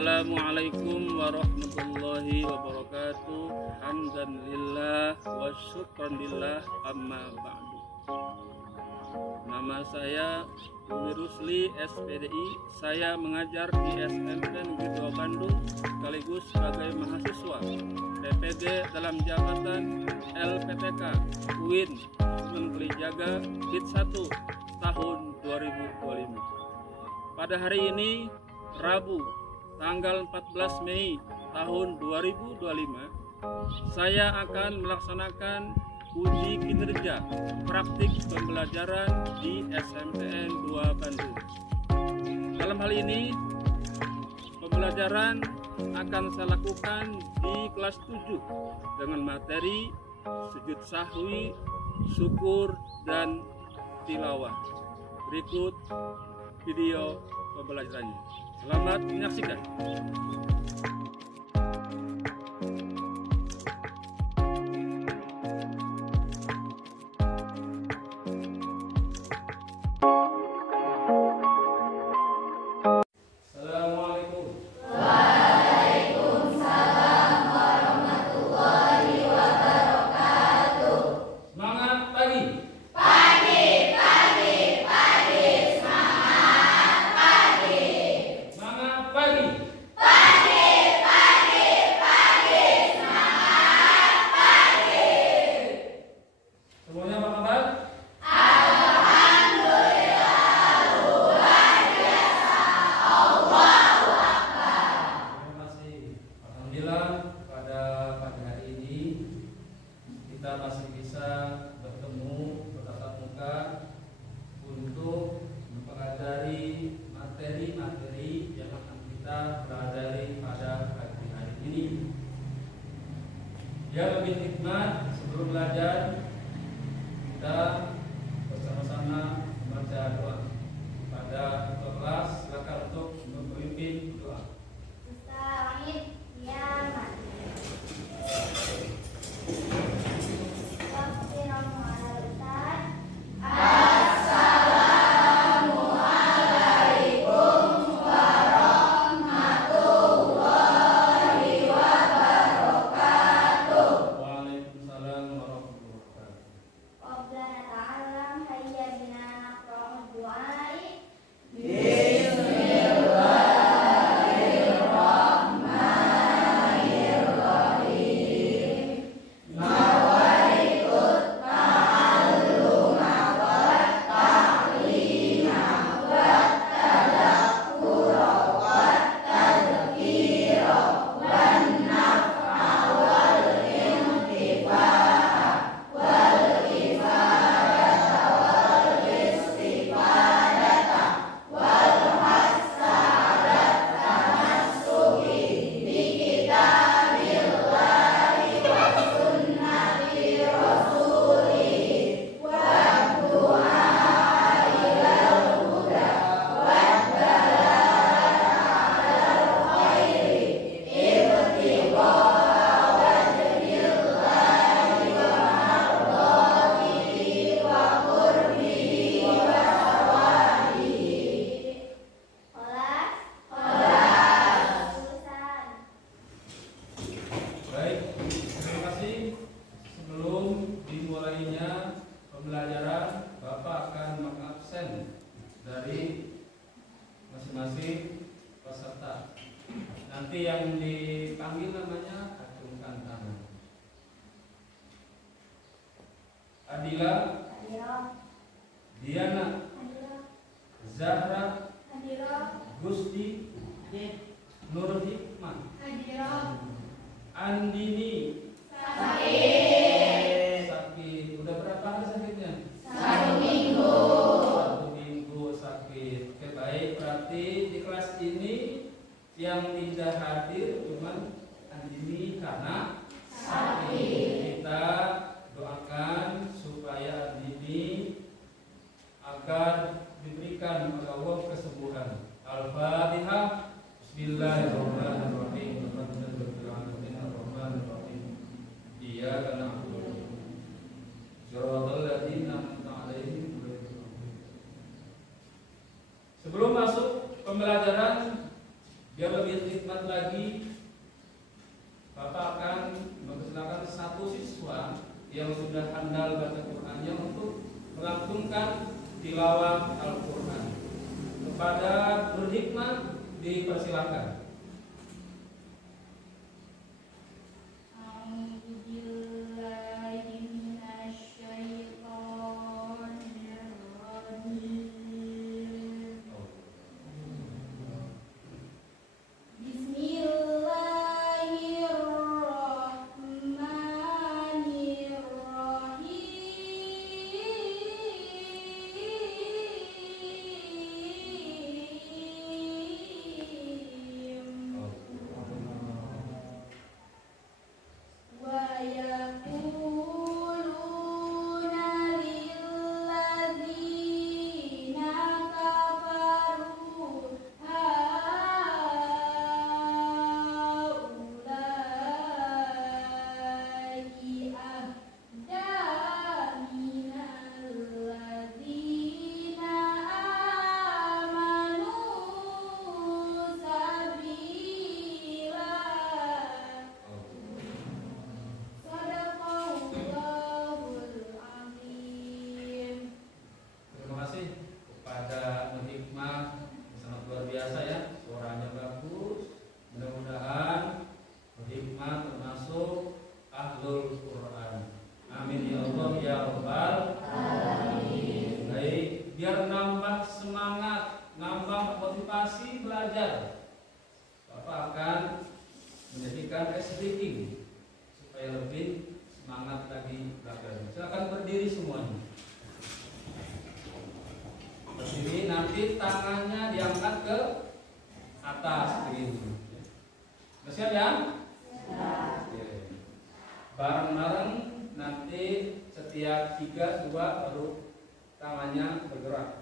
Assalamualaikum warahmatullahi wabarakatuh. Hamdan lillah wa syukran lillah, amma ba'du. Nama saya Umi Rusli, SPDI. Saya mengajar di SMP Negeri 2 Bandung sekaligus sebagai mahasiswa PPG dalam jabatan LPTK UIN Sunan Kalijaga BID 1 tahun 2025. Pada hari ini Rabu tanggal 14 Mei tahun 2025, saya akan melaksanakan uji kinerja praktik pembelajaran di SMPN 2 Bandung. Dalam hal ini, pembelajaran akan saya lakukan di kelas 7 dengan materi sujud sahwi, syukur, dan tilawah. Berikut video pembelajarannya. Selamat menyaksikan. Kita masih bisa bertemu bertatap muka untuk mempelajari materi-materi yang akan kita pelajari pada pagi hari ini. Ya, lebih hikmat sebelum belajar kita bersama-sama membaca doa. Pada ketua kelas silakan untuk memimpin doa. Langit, ya mati. Pembelajaran, Bapak akan mengabsen dari masing-masing peserta. Nanti yang dipanggil namanya acungkan tangan. Adila, Diana, Zahra, Gusti, Nur Hikmah, Andini, sakit. Udah berapa hari sakitnya? 1 minggu. 1 minggu sakit. Oke, baik. Berarti di kelas ini yang tidak hadir cuma Andini karena sakit. Kita doakan supaya Andini agar diberikan oleh Allah kesembuhan. Al-Fatihah. Bismillahirrahmanirrahim. Iyyaka na'budu wa shiratal ladzina an'amta 'alaihim. Sebelum masuk pembelajaran, biar lebih hikmat tilawah Al-Quran. Kepada berhikmah dipersilakan. Motivasi belajar, Bapak akan menjadikan ice breaking supaya lebih semangat lagi belajar. Silakan berdiri semuanya. Berdiri, nanti tangannya diangkat ke atas begini. Siap ya? Bareng-bareng nanti setiap 3, 2 baru tangannya bergerak.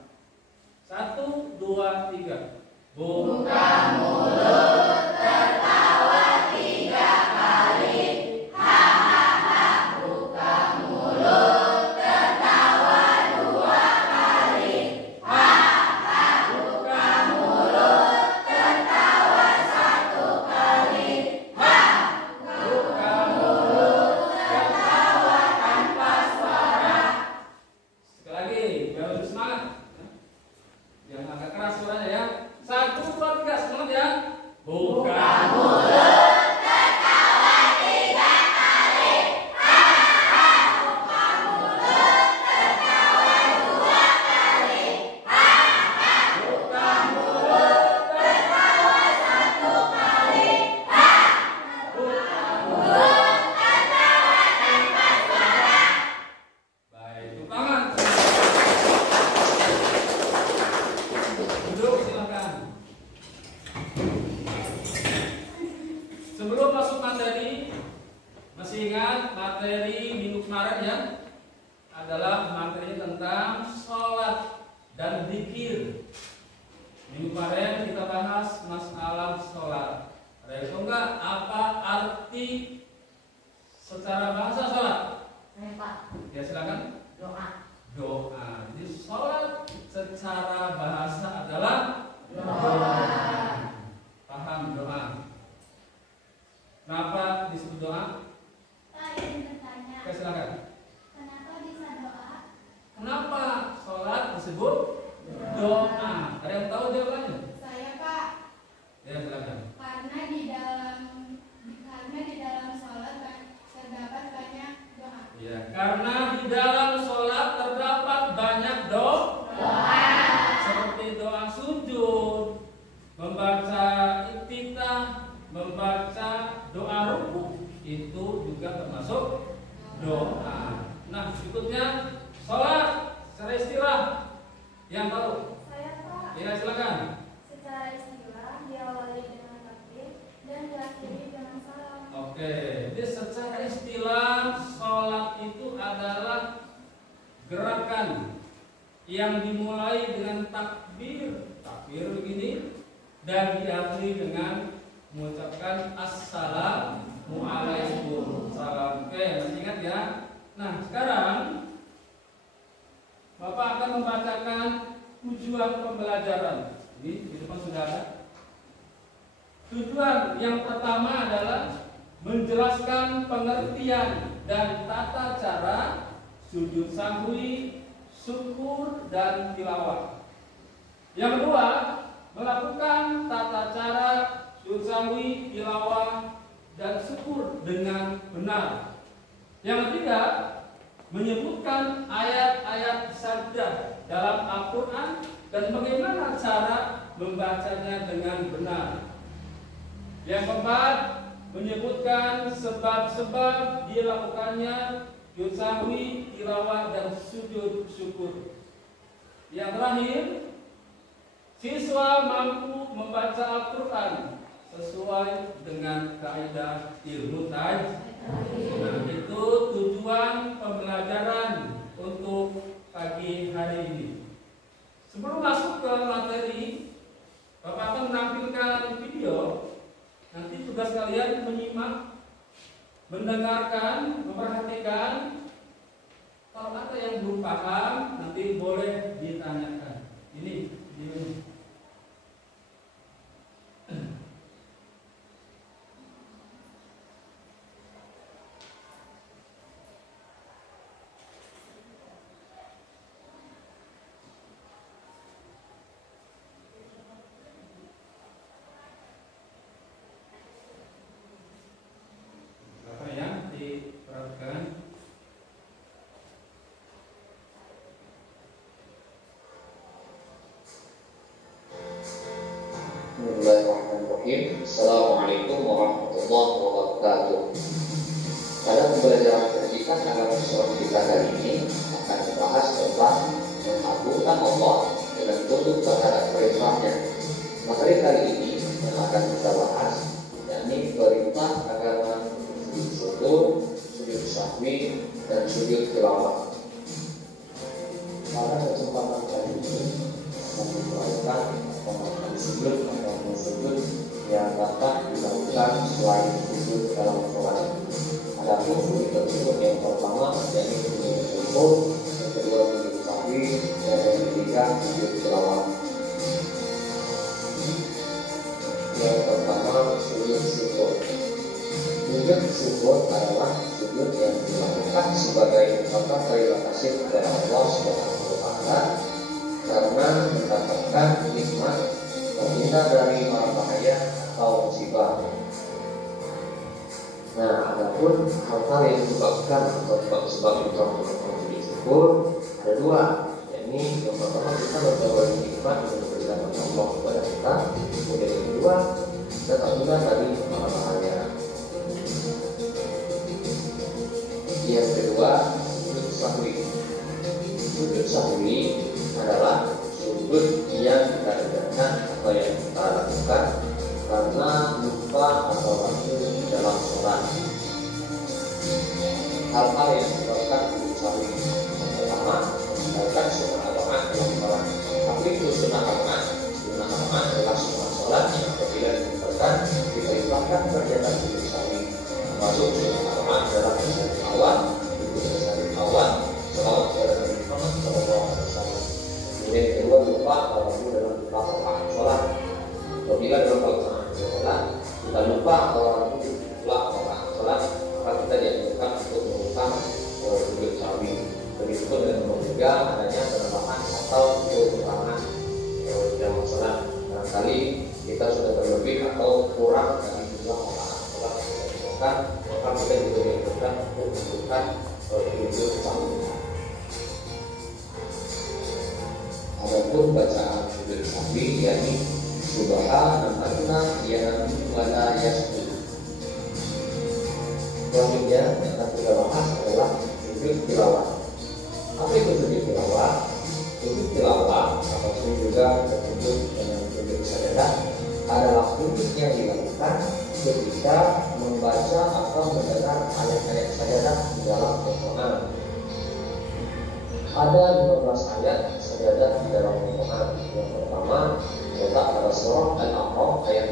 1, 2, 3. Buka mulut, tertawa 3 kali. Ha ha ha. Buka mulut, tertawa 2 kali. Ha ha. Buka mulut, tertawa 1 kali. Ha. Buka mulut, tertawa tanpa suara. Sekali lagi, biar lebih semangat. Yang agak keras suaranya ya. 1, 2, 3, semangat ya. Buka mulut, tertawa 3 kali. Ha ha. Buka mulut, tertawa 2 kali. Ha ha. Buka mulut, tertawa 1 kali. Ha. Buka mulut, tertawa tanpa suara. baik, tepuk tangan. Duduk silakan. Sebelum masuk materi, masih ingat materi minggu kemarin ya? Adalah materinya tentang sholat dan zikir. Minggu kemarin kita bahas masalah sholat. Ada yang tahu nggak apa arti secara bahasa sholat? Pak, Ya silakan. doa. Doa. Jadi sholat secara bahasa adalah Doa. Paham doa? Kenapa disebut doa? Pak, ingin bertanya, Oke, silakan. kenapa bisa doa? Kenapa sholat disebut doa? Ada yang tahu jawabannya? Saya, Pak, Ya silakan. karena di dalam sholat terdapat banyak doa. Ya, karena di dalam sholat terdapat banyak doa. Seperti doa sujud, membaca iftitah, membaca doa ruku, itu juga termasuk doa. Nah, berikutnya sholat secara istilah. Yang tahu? Saya, Pak, Ya silakan. secara istilah diawali dengan takbir dan diakhiri dengan salam. Oke, jadi secara istilah sholat itu adalah gerakan yang dimulai dengan takbir begini dan diakhiri dengan mengucapkan assalamualaikum. Salam. Oke, masih ingat ya? Nah, sekarang Bapak akan membacakan tujuan pembelajaran. Ini di depan sudah ada. Tujuan yang pertama adalah menjelaskan pengertian dan tata cara sujud sahwi, syukur, dan tilawah. Yang kedua, melakukan tata cara sujud sahwi, tilawah, dan syukur dengan benar. Yang ketiga, menyebutkan ayat-ayat sajdah dalam Al-Quran dan bagaimana cara membacanya dengan benar. Yang keempat, menyebutkan sebab-sebab dilakukannya sujud sahwi, tilawah, dan sujud syukur. Yang terakhir, siswa mampu membaca Al-Quran sesuai dengan kaidah ilmu tajwid. Nah, itu tujuan pembelajaran untuk pagi hari ini. Sebelum masuk ke materi, Bapak akan menampilkan video. Nanti tugas kalian menyimak, mendengarkan, memperhatikan. Kalau ada yang belum paham, nanti boleh ditanyakan. Ini. Apa yang diperhatikan? Bismillahirrahmanirrahim. Assalamualaikum warahmatullahi wabarakatuh. Pada pembelajaran pendidikan agama Islam kita kali ini akan membahas tentang mengagungkan Allah dengan tunduk terhadap perintahnya. Materi kali ini yang akan kita bahas yakni perintah agama sujud syukur, sujud sahwi, dan sujud tilawah. Pada kesempatan kali ini akan diperhatikan pemahaman sujud atau sujud yang dapat dilakukan selain sujud dalam sholat. Adapun sujud tersebut yang pertama yakni sujud syukur, yang kedua sujud sahwi, dan yang ketiga sujud tilawah. Yang pertama sujud syukur. Sujud syukur adalah sujud yang dilakukan sebagai ungkapan terima kasih kepada Allah Subhanahu wa Ta'ala karena mendapatkan nikmat terhindar dari mara bahaya atau musibah. Nah, adapun hal-hal yang menyebabkan atau sebab kita melakukan sujud syukur ada dua, yakni yang pertama kita berdoa nikmat yang diberikan oleh Allah kepada kita, kemudian yang kedua kita terhindar dari mara bahaya. Yang kedua, sujud sahwi. Sujud sahwi adalah sujud yang kita kerjakan atau yang kita lakukan karena lupa atau ragu dalam sholat. Hal-hal yang menyebabkan sujud sahwi yang pertama meninggalkan sunnah al-Quran dalam sholat. Tapi itu sunnah al-Quran adalah sunnah sholat yang apabila ditinggalkan diperintahkan kerjakan sujud sahwi. Termasuk sunnah al-Quran adalah sujud awal, sujud awal, selawat kepada Nabi Muhammad SAW. Kemudian yang kedua lupa atau ragu dalam pelaksanaan sholat. Apabila dalam pelaksanaan sholat kita lupa atau ragu pelaksanaan sholat, maka kita dianjurkan untuk melakukan sujud sahwi. Begitupun dengan nomor 3 adanya penambahan atau kekurangan dalam sholat. Barangkali kita sudah berlebih atau kurang dari jumlah sholat yang dilakukan, maka kita juga dianjurkan untuk melakukan sujud sahwi. Adapun bacaan sujud sahwi yakni subhanallah ya wala yasjud. Selanjutnya yang akan kita bahas adalah sujud tilawah. Apa itu sujud tilawah? Sujud tilawah atau sujud juga disebut dengan sujud sajadah adalah sujud yang dilakukan ketika membaca atau mendengar ayat-ayat sajadah di dalam Al-Quran. Ada 12 ayat sajadah di dalam Al-Quran. Yang pertama terletak pada surah Al-A'raf ayat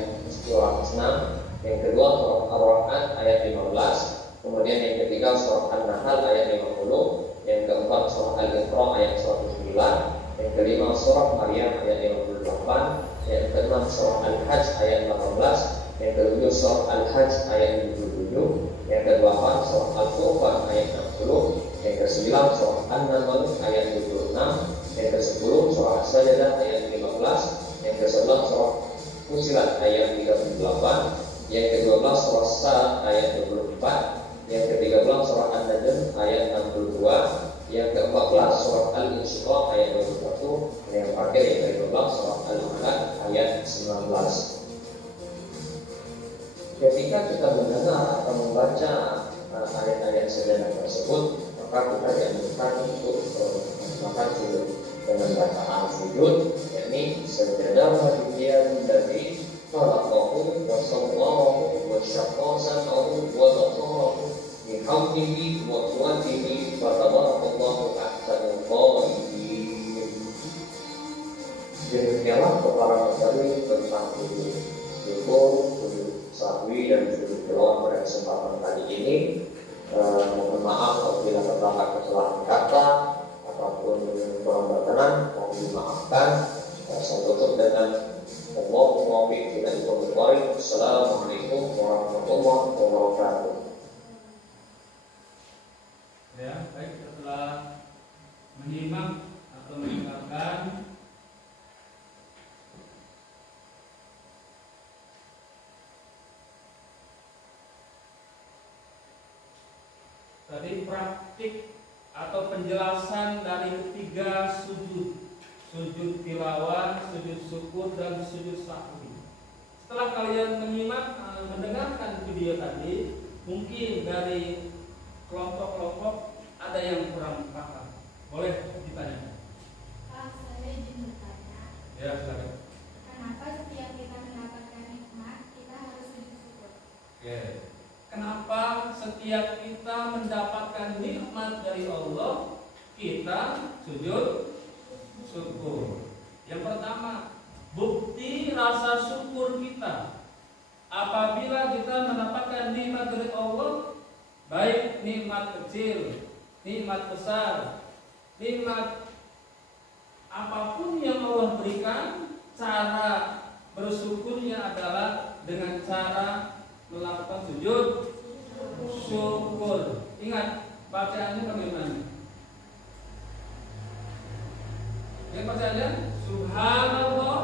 206, yang kedua surah Ar-Rahman ayat 15, kemudian yang ketiga surah An-Nahl ayat 50, yang keempat surah Al-Isra ayat 109, yang kelima surah Maryam ayat 58, yang keenam surah Al-Hajj ayat 18, yang ketujuh surah Al-Hajj ayat 77, yang ke-8 surah Al-Furqan ayat 60, Yang ke-9 surah An-Naml ayat 26. Yang ke-10 surah As-Sajdah ayat 15. Yang ke-11 surah Fussilat ayat 38. Yang ke-12 surah Sa ayat 24. Yang ke-13 surah An-Najm ayat 62. Yang ke-14 surah Al-Insyiqaq ayat 21. Dan yang terakhir yang ke-15 surah Al-Alaq ayat 19. Ketika kita mendengar atau membaca ayat-ayat sejadah tersebut, maka kita dianjurkan untuk melakukan sujud dengan bacaan sujud, yakni sejadah bagian dari khalaqahu wa sawwahu wa syaqqa sam'ahu wa basarahu bihamdihi wa quwwatihi wa tabarakallahu ahsanul qa'ilin. Demikianlah kepada materi tentang sujud sujud sahwi dan sujud tilawah pada kesempatan kali ini. Mohon maaf apabila terdapat kesalahan kata ataupun kurang berkenan, mohon dimaafkan. Saya tutup dengan Allahumma bi'ina ikum al-barik. Assalamualaikum warahmatullahi wabarakatuh. Ya, baik, setelah menyimak atau mendengarkan tadi praktik atau penjelasan dari ketiga sujud tilawah, sujud syukur, dan sujud sahwi. Setelah kalian menyimak, mendengarkan video tadi, mungkin dari kelompok-kelompok ada yang kurang paham. Boleh ditanya? Pak, saya izin bertanya. Ya, silakan. Kenapa setiap kita mendapatkan nikmat, kita harus sujud syukur? Oke. Kenapa setiap kita mendapatkan nikmat dari Allah, kita sujud syukur? Yang pertama, bukti rasa syukur kita apabila kita mendapatkan nikmat dari Allah, baik nikmat kecil, nikmat besar, nikmat apapun yang Allah berikan, cara bersyukurnya adalah dengan cara melakukan sujud syukur. Ingat, bacaannya bagaimana? Yang bacaannya Subhanallah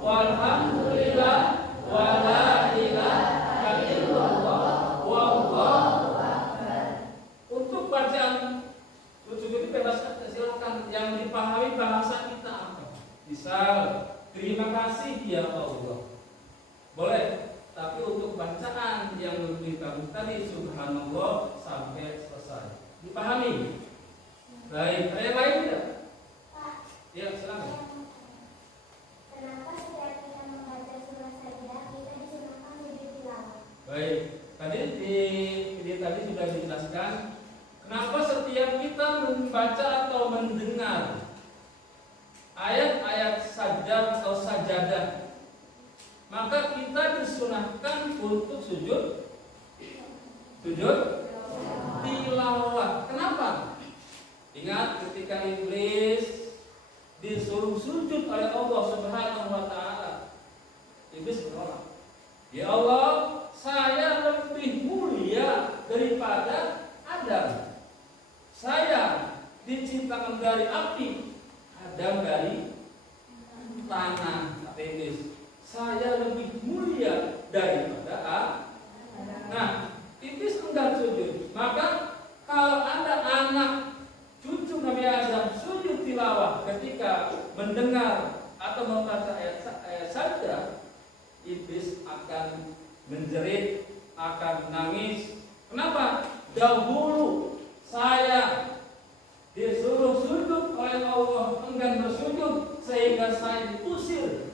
walhamdulillah wala ilaha illallah wallahu akbar. Untuk bacaan sujud itu bebas, silakan, yang dipahami bahasa kita apa. Misal, terima kasih ya Allah, boleh. Tapi untuk bacaan yang lebih bagus tadi Subhanallah sampai selesai, dipahami? Baik, ada yang lain tidak? Pak, Ya, silakan. kenapa setiap kita membaca surah Sajdah, kita disunahkan sujud tilawah? Baik, tadi di video tadi sudah dijelaskan kenapa setiap kita membaca atau mendengar ayat-ayat sajdah atau sajadah, maka kita disunahkan untuk sujud tilawah. Kenapa? Ingat ketika iblis disuruh sujud oleh Allah Subhanahu wa taala, iblis menolak. Ya Allah, saya lebih mulia daripada Adam. Saya diciptakan dari api, Adam dari tanah. Kata iblis, saya lebih mulia daripada Adam. Nah, iblis enggan sujud. Maka kalau ada anak cucu Nabi Adam sujud tilawah ketika mendengar atau membaca ayat sajdah, iblis akan menjerit, akan menangis. Kenapa? Dahulu saya disuruh sujud oleh Allah, enggan bersujud, sehingga saya diusir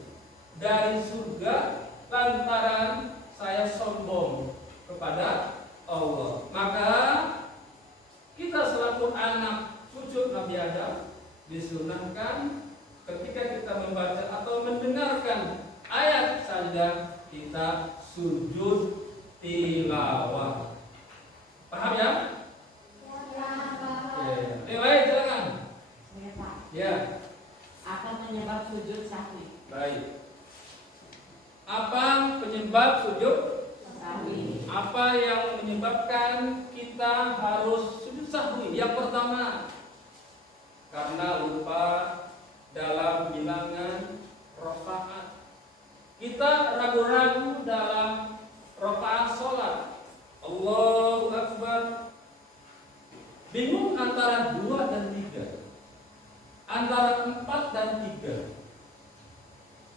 dari surga lantaran saya sombong kepada Allah. Maka kita selaku anak cucu Nabi Adam disunahkan ketika kita membaca atau mendengarkan ayat sajdah, kita sujud tilawah. Paham ya? Yang lain silakan. Ya, Pak. Ya. Apa penyebab sujud sahwi? Baik. Apa penyebab sujud Sahwi. Apa yang menyebabkan kita harus sujud sahwi. Yang pertama, karena lupa dalam bilangan rakaat. Kita ragu-ragu dalam rakaat sholat. Allahu Akbar. Bingung antara 2 dan 3, antara 4 dan 3.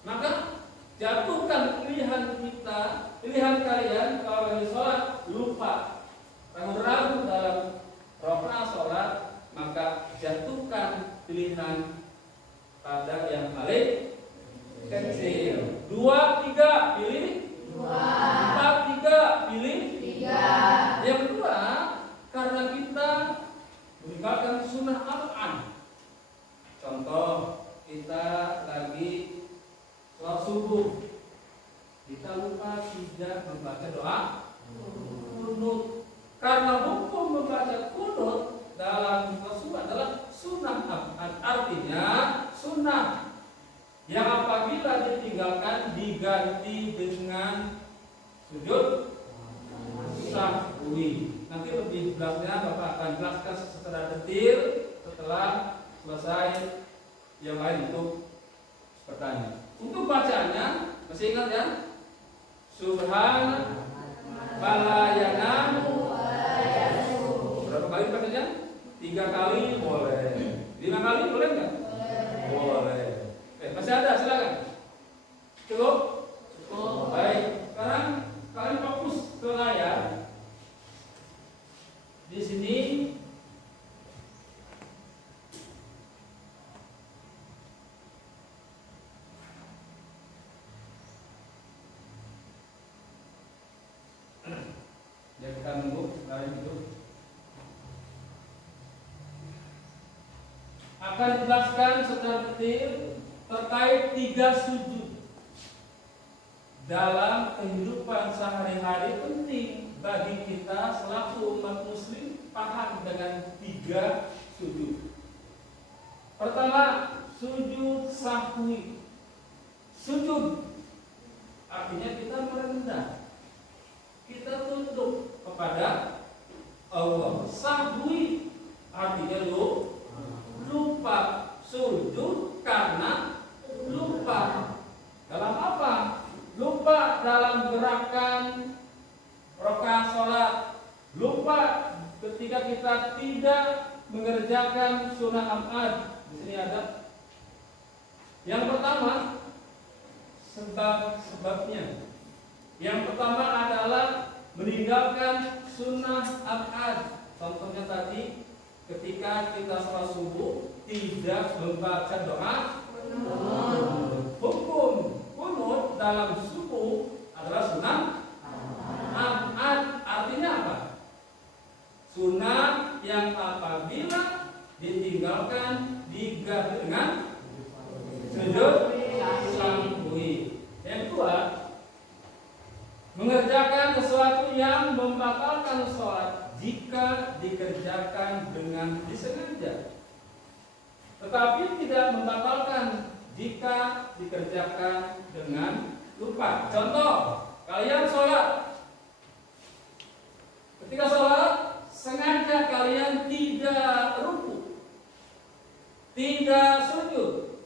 Maka jatuhkan pilihan kita, pilihan kalian kalau lagi sholat lupa, ragu-ragu dalam rakaat sholat, maka jatuhkan pilihan pada yang paling kecil. 2, 3 pilih 2. 4, 3 pilih 3. Yang kedua, karena kita meninggalkan sunnah al-an. Contoh, kita lagi sholat subuh, kita lupa tidak membaca doa kunut. Karena hukum membaca kunut dalam sunnah adalah sunnah al-an, artinya sunnah yang apabila ditinggalkan diganti dengan sujud sahwi. Nanti lebih jelasnya Bapak akan jelaskan secara detail setelah selesai yang lain untuk bertanya. Untuk bacanya masih ingat ya? Subhana Balayanamu. Berapa kali bacanya? 3 kali boleh. 5 kali boleh nggak? Boleh. Masih ada, silakan. Cukup? Cukup. Baik. Sekarang kalian fokus ke layar. Di sini ya, kita nunggu layar itu. Akan dijelaskan secara detail terkait 3 sujud dalam kehidupan sehari-hari. Penting bagi kita selaku umat muslim paham dengan 3 sujud. Pertama, sujud sahwi. Sujud artinya kita merendah, kita tunduk kepada Allah. Sahwi artinya lupa. Sujud karena lupa. Dalam apa? Lupa dalam gerakan rakaat sholat. Lupa ketika kita tidak mengerjakan sunnah al-an. Di sini ada. Yang pertama, sebab-sebabnya. Yang pertama adalah meninggalkan sunnah al-an. Contohnya tadi, ketika kita sholat subuh tidak membaca doa kunut. Hukum kunut dalam subuh adalah sunnah al-an. Artinya apa? Sunnah yang apabila ditinggalkan diganti dengan sujud sahwi. Yang kedua, mengerjakan sesuatu yang membatalkan sholat jika dikerjakan dengan disengaja, tetapi tidak membatalkan jika dikerjakan dengan lupa. Contoh, kalian sholat, ketika sholat sengaja kalian tidak ruku, tidak sujud,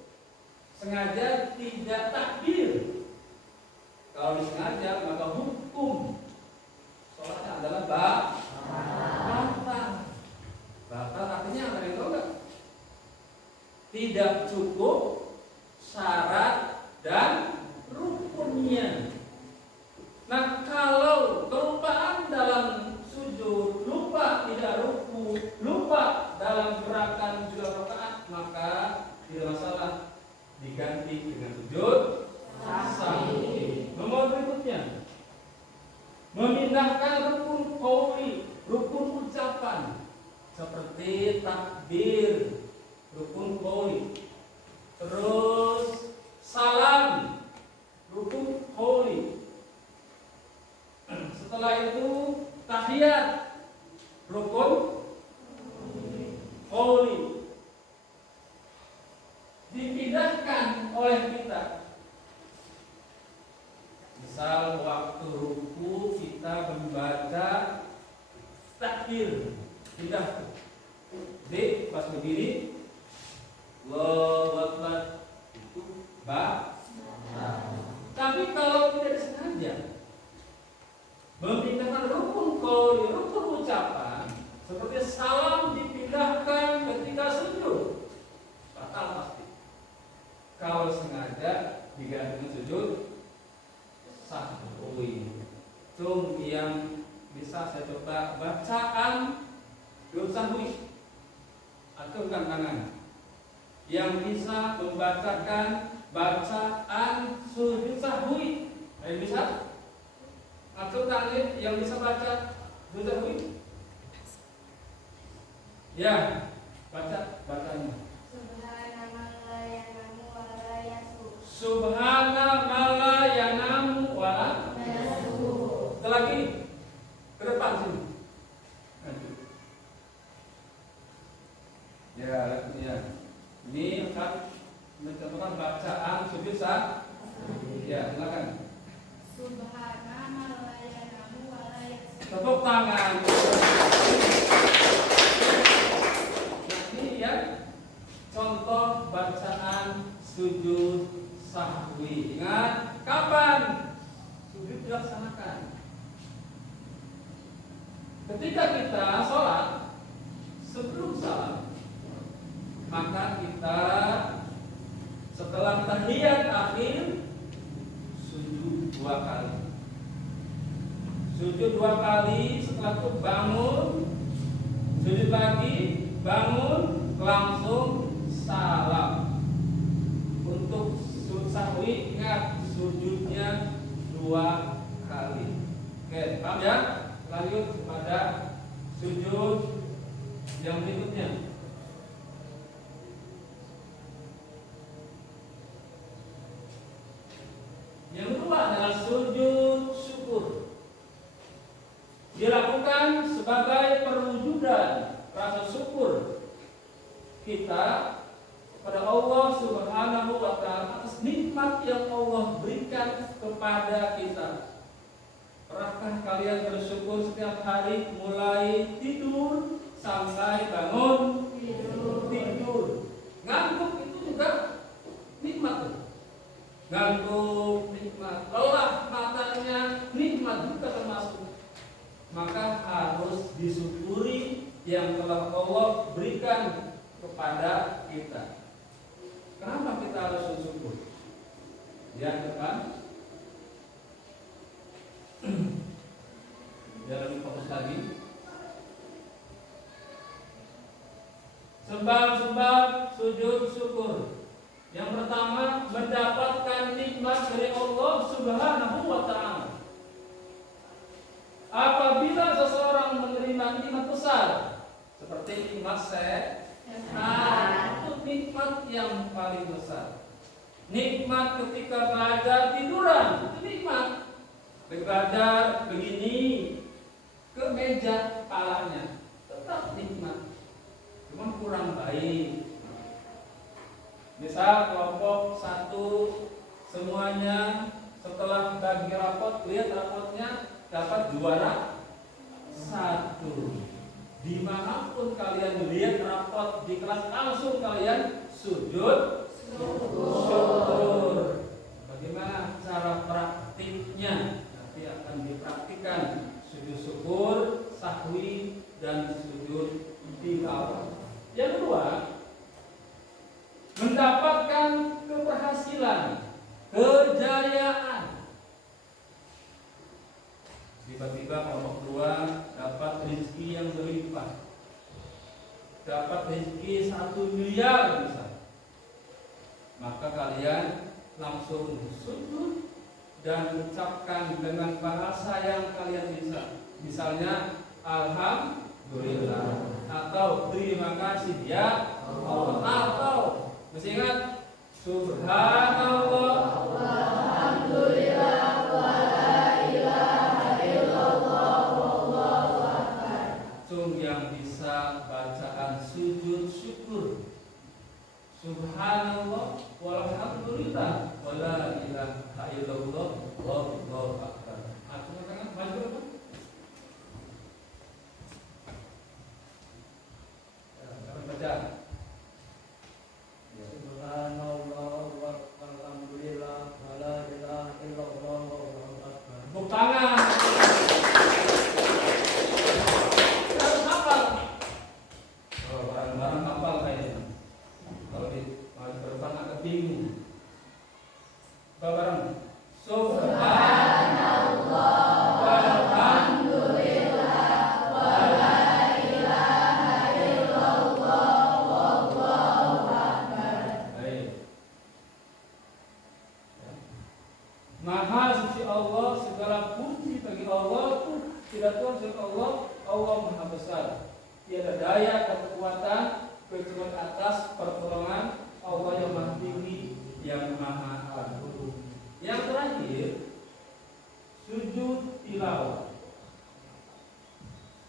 sengaja tidak takbir. Kalau disengaja maka hukum sholatnya adalah batal. Batal artinya apa? Itu enggak? Tidak cukup syarat dan rukunnya. Nah, kalau kelupaan dalam sujud, lupa tidak ruku, lupa dalam gerakan juga rakaat, maka tidak masalah, diganti dengan sujud sahwi. Nomor berikutnya, memindahkan rukun qauli, rukun ucapan seperti takbir, rukun qauli. Terus salam, rukun qauli. Setelah itu tahiyat, rukun qauli. Dipindahkan oleh kita. Misal waktu ruku kita membaca takbir, pindah Tapi kalau tidak disengaja memindahkan rukun qauli, rukun ucapan, seperti salam dipindahkan ketika sujud, batal pasti. Kalau sengaja diganti sujud sahwi. Itu yang bisa saya coba bacaan sujud sahwi atau tangan yang bisa membacakan bacaan sujud sahwi. Ada bisa? Atau tangan yang bisa baca sujud sahwi? Ya, bacanya. Subhana ma la yanamu wa la yasuhu. Lagi ke depan sini. Ya. Ini akan mencontohkan bacaan sujud sah. Ya, silakan. Subhana ma la yanamu wa la yasuhu. Tepuk tangan. Ini ya contoh bacaan sujud sahwi. Ingat kapan sujud dilaksanakan? Ketika kita sholat sebelum salam, maka kita setelah tahiyat akhir sujud 2 kali. Sujud 2 kali, setelah itu bangun, sujud lagi, bangun, langsung salam. Untuk sujud sahwi ingat sujudnya 2 kali. Oke, paham ya? Lanjut kepada sujud yang berikutnya. Yang kedua adalah sujud syukur. Dilakukan sebagai perwujudan rasa syukur kita kepada Allah Subhanahu wa ta'ala atas nikmat yang Allah berikan kepada kita. Pernahkah kalian bersyukur setiap hari mulai tidur sampai bangun? Tidur. Ngantuk itu juga nikmat. Ngantuk nikmat, lelah matanya nikmat juga termasuk. Maka harus disyukuri yang telah Allah berikan kepada kita. Kenapa kita harus bersyukur? Yang depan, jangan fokus lagi. Sebab-sebab sujud syukur. Yang pertama, mendapatkan nikmat dari Allah Subhanahu wa ta'ala. Apabila seseorang menerima nikmat besar seperti nikmat sehat, itu nikmat yang paling besar. Nikmat ketika belajar tiduran, itu nikmat. Belajar begini ke meja kepalanya, tetap nikmat. Cuma kurang baik. Misal kelompok 1 semuanya setelah bagi rapot, lihat rapotnya dapat juara 1. Dimanapun kalian lihat rapot di kelas, langsung kalian sujud syukur. Bagaimana cara praktiknya? Nanti akan dipraktikkan sujud syukur, sahwi, dan sujud tilawah. Yang kedua, mendapatkan keberhasilan, kejayaan. Tiba-tiba kelompok 2 dapat rezeki yang berlimpah, dapat rezeki 1 miliar misalnya. Maka kalian langsung sujud dan ucapkan dengan bahasa yang kalian bisa. Misalnya alhamdulillah atau terima kasih ya Allah, atau masih ingat subhanallah walhamdulillah wa la ilaha illallah wallahu akbar. Yang bisa bacaan sujud syukur subhanallah walhamdulillah wa la ilaha illallah wallahu akbar. Artinya tangan maju apa? Baca subhanallah walhamdulillah Bareng. Subhanallah walhamdulillah wala ilaha illallah wallahu akbar. Baik. Maha suci Allah, segala puji bagi Allah, tidak Tuhan selain Allah, Allah Maha Besar. Tiada daya dan kekuatan kecuali atas pertolongan Allah yang Maha Tinggi, yang Maha Agung. Yang terakhir, sujud tilawah.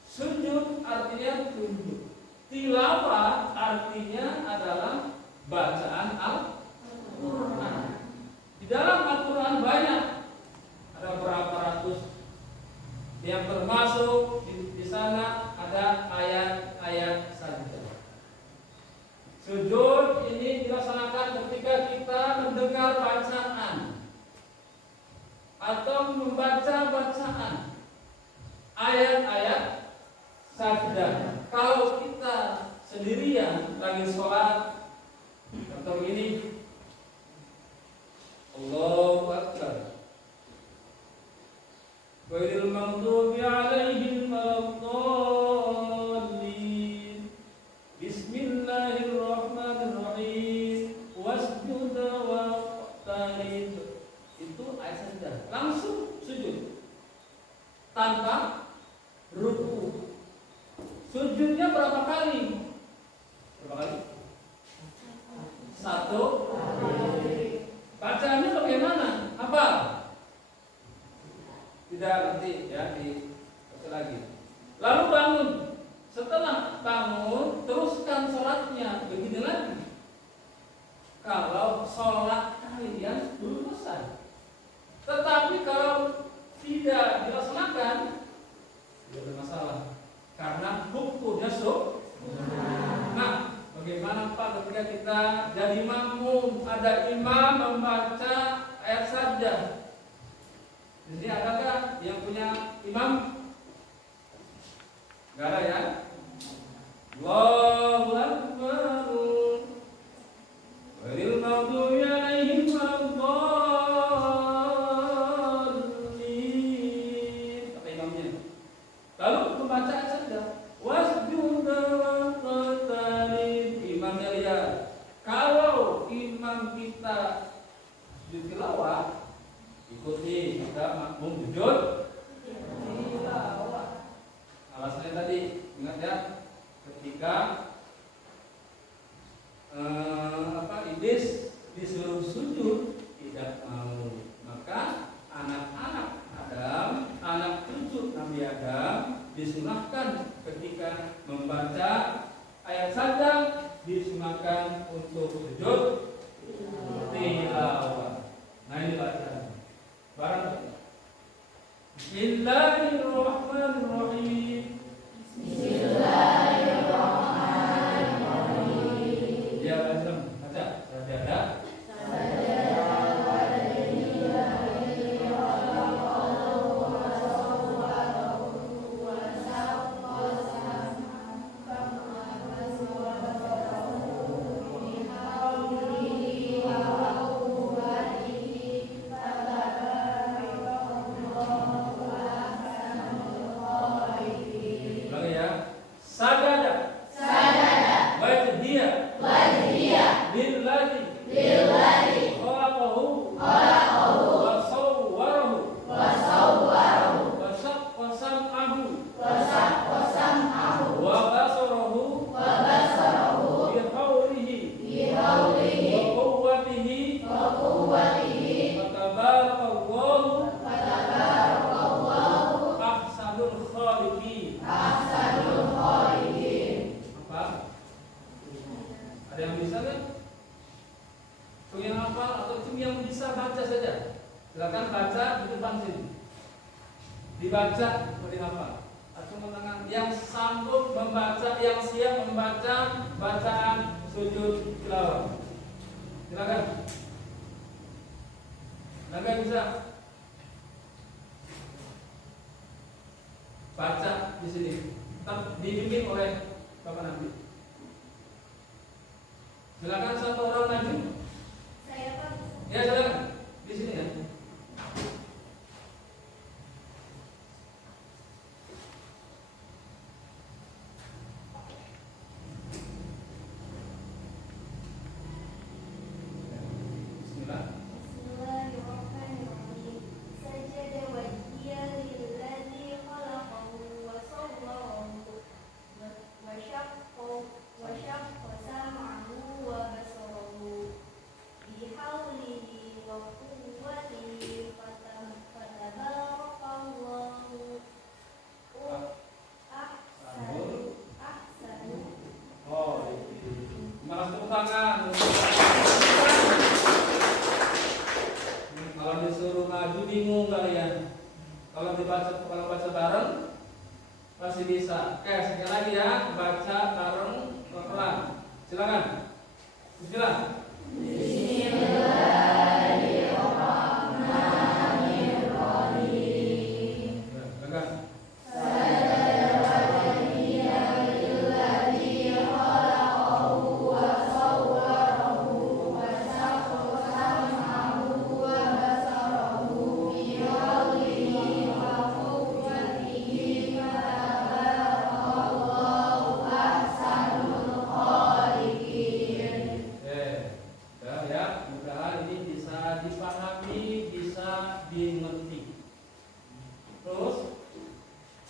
Sujud artinya tunduk. Tilawah artinya adalah bacaan Al-Quran. Di dalam Al-Quran banyak, ada berapa ratus, yang termasuk di sana ada ayat-ayat saja. Sujud ini dilaksanakan ketika kita mendengar bacaan atau membaca bacaan ayat-ayat sajdah. Kalau kita sendirian lagi sholat atau ini Allahu Akbar, ghairil maghdubi 'alaihim waladdallin, bismillahirrahmanirrahim, wasjud waqtarib. Itu ayat saja, langsung sujud tanpa ruku. Sujudnya berapa kali? Berapa kali? Satu. Bacaannya bagaimana? Apa? Tidak nanti ya baca lagi. Lalu bangun. Setelah bangun, teruskan sholatnya. Begini lagi. Kalau sholat kalian belum selesai. Tetapi kalau tidak dilaksanakan, tidak ada masalah. Karena hukumnya Nah, bagaimana Pak ketika kita jadi makmum, ada imam membaca ayat sajdah. Di sini adakah yang punya imam? Gak ada ya? Allahu Akbar. Ghairil maghdubi 'alaihim waladdallin. Kata imamnya. Lalu membaca ayat sajdah. Wasjud waqtarib. Imamnya lihat. Kalau imam kita sujud tilawah, ikuti kita makmum sujud tilawah. Alasannya tadi, ingat ya, ketika iblis disuruh sujud tidak mau, maka anak-anak Adam, anak cucu Nabi Adam disunahkan ketika membaca ayat sajdah, disunahkan untuk sujud tilawah. Nah ini bacaan barang. Bismillahirrahmanirrahim. Bismillahirrahmanirrahim. Ya baca, sajadah. Dibaca, boleh hafal. Acung tangan yang sanggup membaca, yang siap membaca bacaan sujud tilawah. Silakan. Silakan bisa baca di sini. Dibimbing oleh Bapak Nabi. Silakan satu orang maju. Saya Pak. Ya silakan di sini. bingung kalian. Kalau baca bareng pasti bisa. Oke, sekali lagi ya, baca bareng pelan-pelan. Silakan. Bismillah. Bismillahirrahmanirrahim.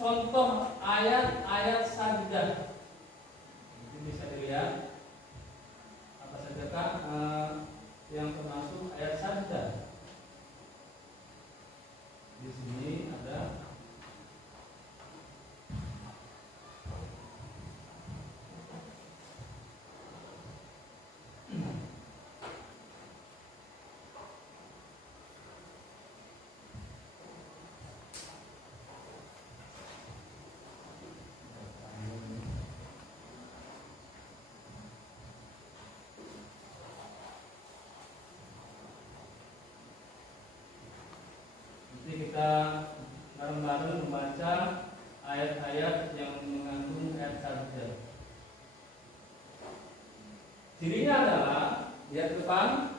Contoh ayat-ayat sajdah ini bisa dilihat apa sajakah yang termasuk ayat sajdah. Di sini ada kita bareng-bareng membaca ayat-ayat yang mengandung ayat sajdah. Cirinya adalah lihat depan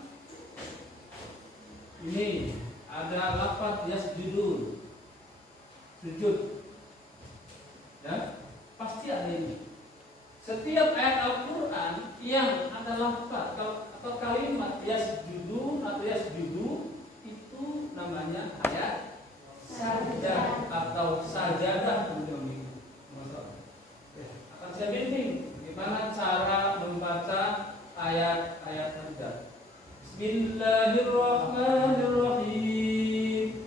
ini ada lafaz yasjudun, sujud, ya pasti ada ini. Setiap ayat Al-Quran yang ada lafaz atau kalimat yasjudun atau yasjudu itu namanya ayat sajdah atau sajadah. Akan saya bimbing bagaimana cara membaca ayat-ayat sajdah. Bismillahirrahmanirrahim.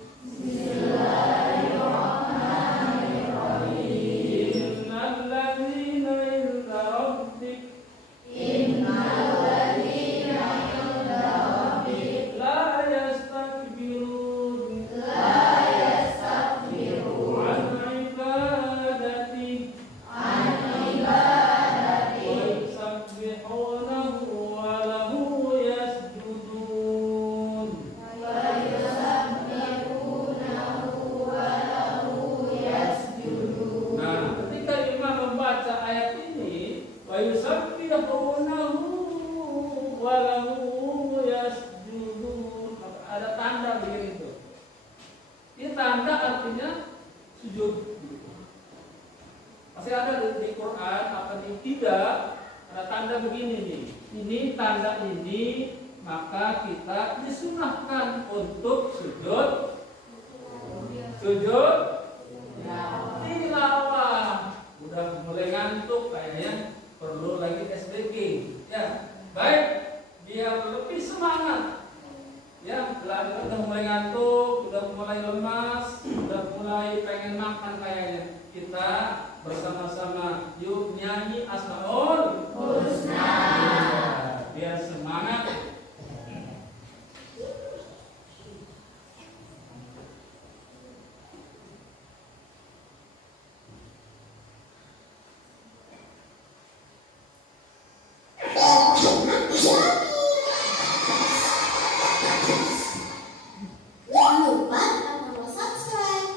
Ada tanda begitu. Ini tanda artinya sujud. Pasti ada di Quran, apa di tidak ada tanda begini nih. Ini tanda ini, maka kita disunahkan untuk sujud. Sujud tilawah. Udah mulai ngantuk kayaknya, perlu lagi SBG. Ya, baik, biar lebih semangat. Ya, belajar udah mulai ngantuk, udah mulai lemas, udah mulai pengen makan kayaknya. Kita bersama-sama yuk nyanyi Asmaul Husna. Biar semangat. Subscribe.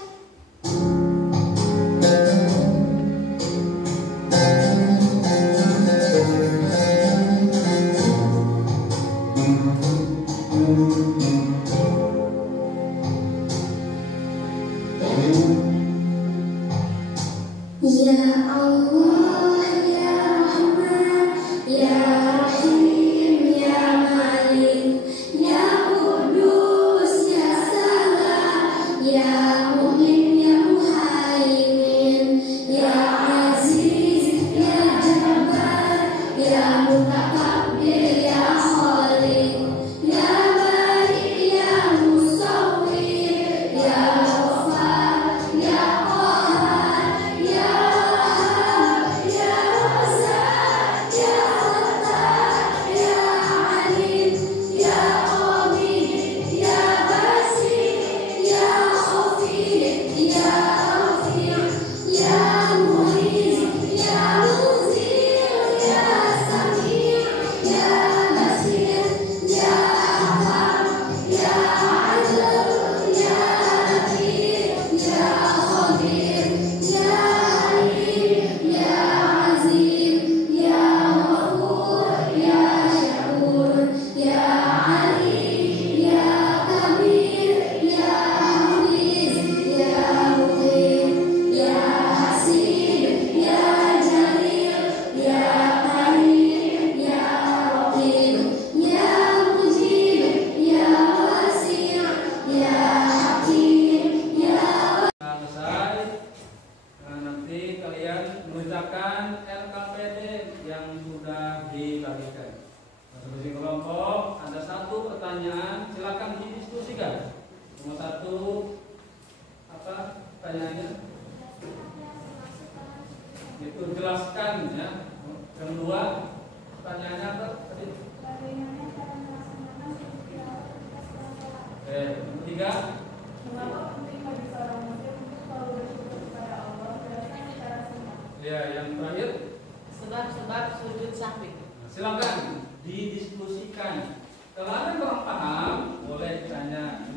Tiga. Mengapa penting bagi seorang muslim untuk selalu bersyukur kepada Allah berdasarkan secara sunnah? Ya, yang terakhir. Sebab-sebab sujud sahwi. Silakan didiskusikan. Kalau ada yang kurang paham, boleh ditanya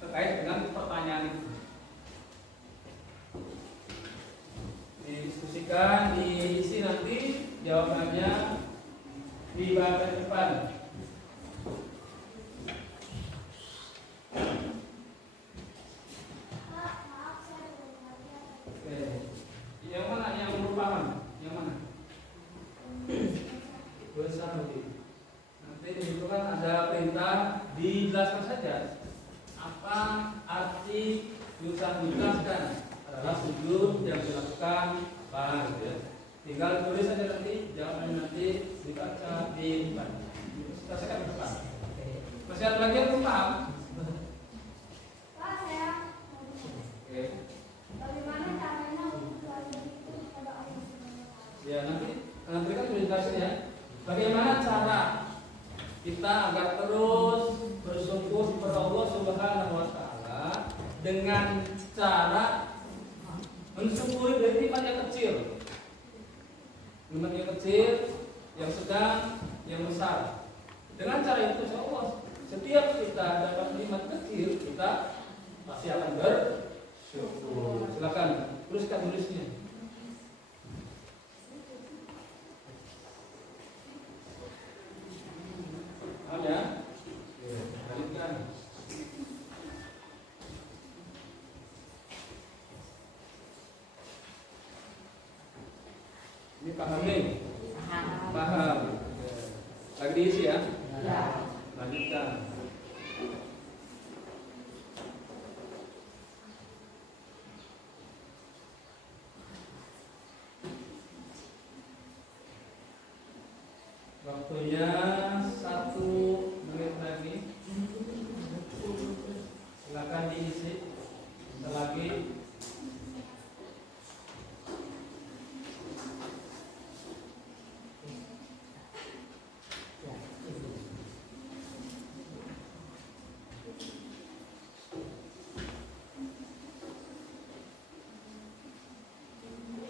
terkait dengan pertanyaan itu. Didiskusikan, diisi nanti jawabannya di bagian depan. Oke. Yang mana yang belum paham? Yang mana? Besar lagi. Nanti di situ kan ada perintah, dijelaskan saja apa arti dijelaskan adalah sujud yang dilakukan apa gitu ya. Tinggal tulis saja nanti, jawabannya nanti dibaca di depan. Kita sekat di depan. Masih ada lagi yang belum paham? Pak, saya Oke. bagaimana caranya untuk selalu bersyukur kepada Allah Subhanahu wa Ta'ala? Ya nanti kan sudah jelasin ya. Bagaimana cara kita agar terus bersyukur kepada Allah Subhanahu wa Ta'ala dengan cara mensyukuri dari nikmat yang kecil, nikmat yang kecil, yang sedang, yang besar. Dengan cara itu, insya Allah, setiap kita dapat nikmat kecil, kita pasti akan bersyukur. Silakan tuliskan tulisnya. Ada? Balikkan. Ini paham nih? Paham. Lagi diisi ya? Ya. Lanjutkan. Waktunya 1 menit lagi. Silakan diisi. Lagi.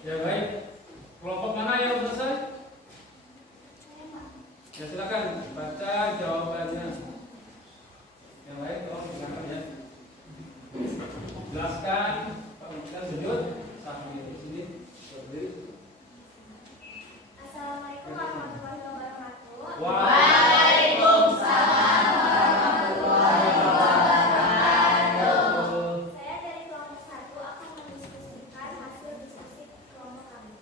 Ya baik. Kelompok mana yang selesai? Ya silakan baca jawabannya. Yang lain tolong silakan ya. Jelaskan pemikiran sujud sampai di sini berdiri. Assalamualaikum warahmatullahi wabarakatuh. Waalaikumsalam warahmatullahi wabarakatuh. Saya dari kelompok 1 akan mendiskusikan hasil diskusi kelompok kami.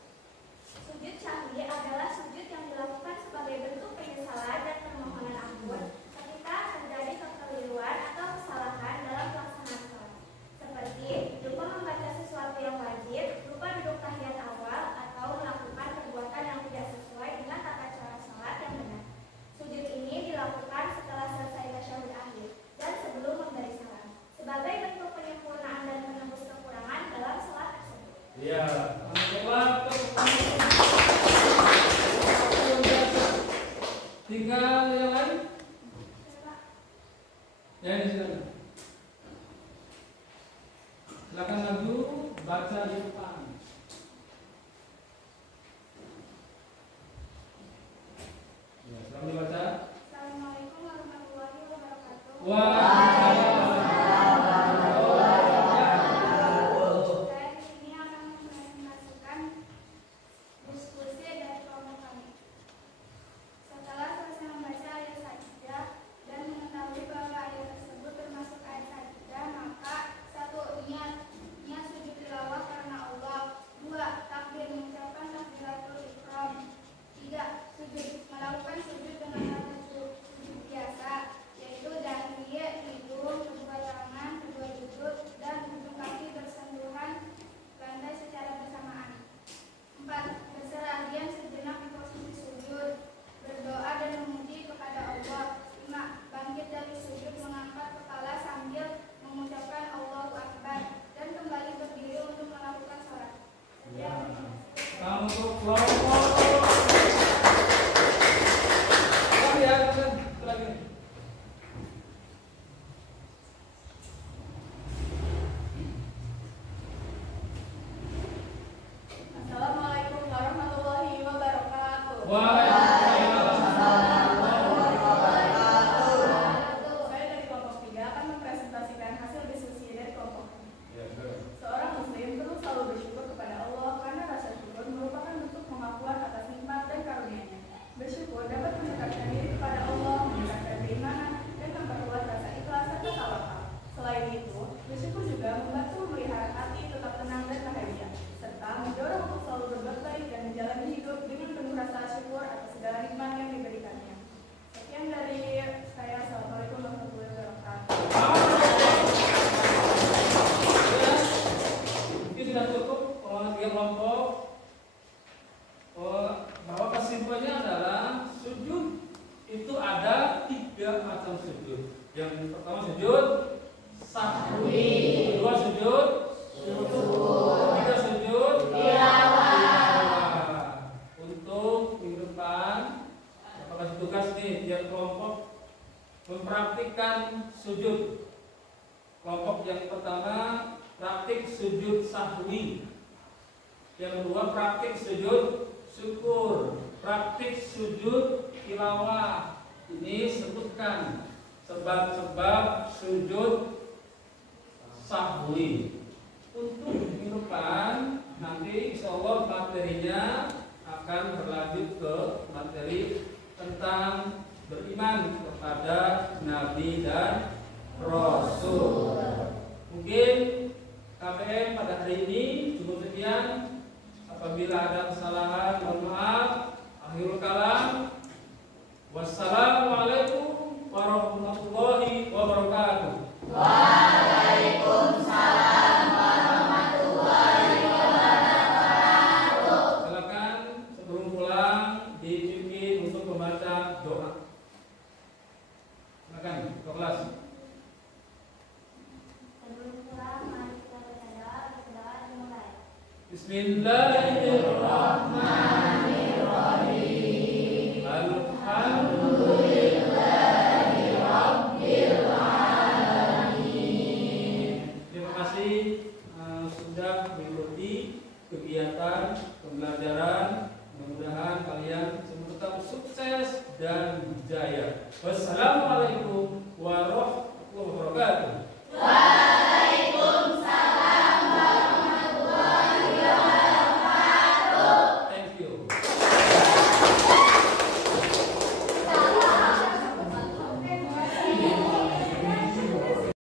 Sujud syahwi adalah sujud yang dilakukan sebagai bentuk penyesalan dan permohonan ampun ketika terjadi kekeliruan atau kesalahan dalam pelaksanaan sholat, seperti lupa membaca sesuatu yang wajib, lupa duduk tahiyat awal, atau melakukan perbuatan yang tidak sesuai dengan tata cara sholat yang benar. Sujud ini dilakukan setelah selesai tasyahud akhir dan sebelum memberi salam, sebagai bentuk penyempurnaan dan menembus kekurangan dalam sholat tersebut. Ya, tinggal yang lain. Ya ini silakan. Silakan maju baca di depan. Ya, silakan dibaca. Assalamualaikum warahmatullahi wabarakatuh. Saya di sini akan mempresentasikan diskusi dari kelompok kami. Setelah selesai membaca ayat sajidah dan mengetahui bahwa ayat tersebut termasuk ayat sajidah, maka 1. Niat sujud tilawah karena Allah. sujud sahwi, kedua sujud syukur, ketiga sujud tilawah. Untuk minggu depan apakah tugas nih tiap kelompok mempraktikkan sujud. Kelompok yang pertama praktik sujud sahwi, yang kedua praktik sujud syukur, praktik sujud tilawah. Ini sebutkan sebab-sebab sujud sahwi. Untuk minggu depan nanti insya Allah materinya akan berlanjut ke materi tentang beriman kepada Nabi dan Rasul. Mungkin KPM pada hari ini cukup sekian. Apabila ada kesalahan, mohon maaf. Akhirul kalam. Wassalamualaikum warahmatullahi wabarakatuh. Waalaikumsalam warahmatullahi wabarakatuh. Silakan sebelum pulang dipimpin untuk membaca doa. Silakan ke kelas. Sebelum pulang, mari kita berdoa. Berdoa dimulai. Bismillahirrahmanirrahim. Alhamdulillahirabbil alamin. Terima kasih sudah mengikuti kegiatan pembelajaran. Mudah-mudahan kalian semua tetap sukses dan jaya. Wassalamualaikum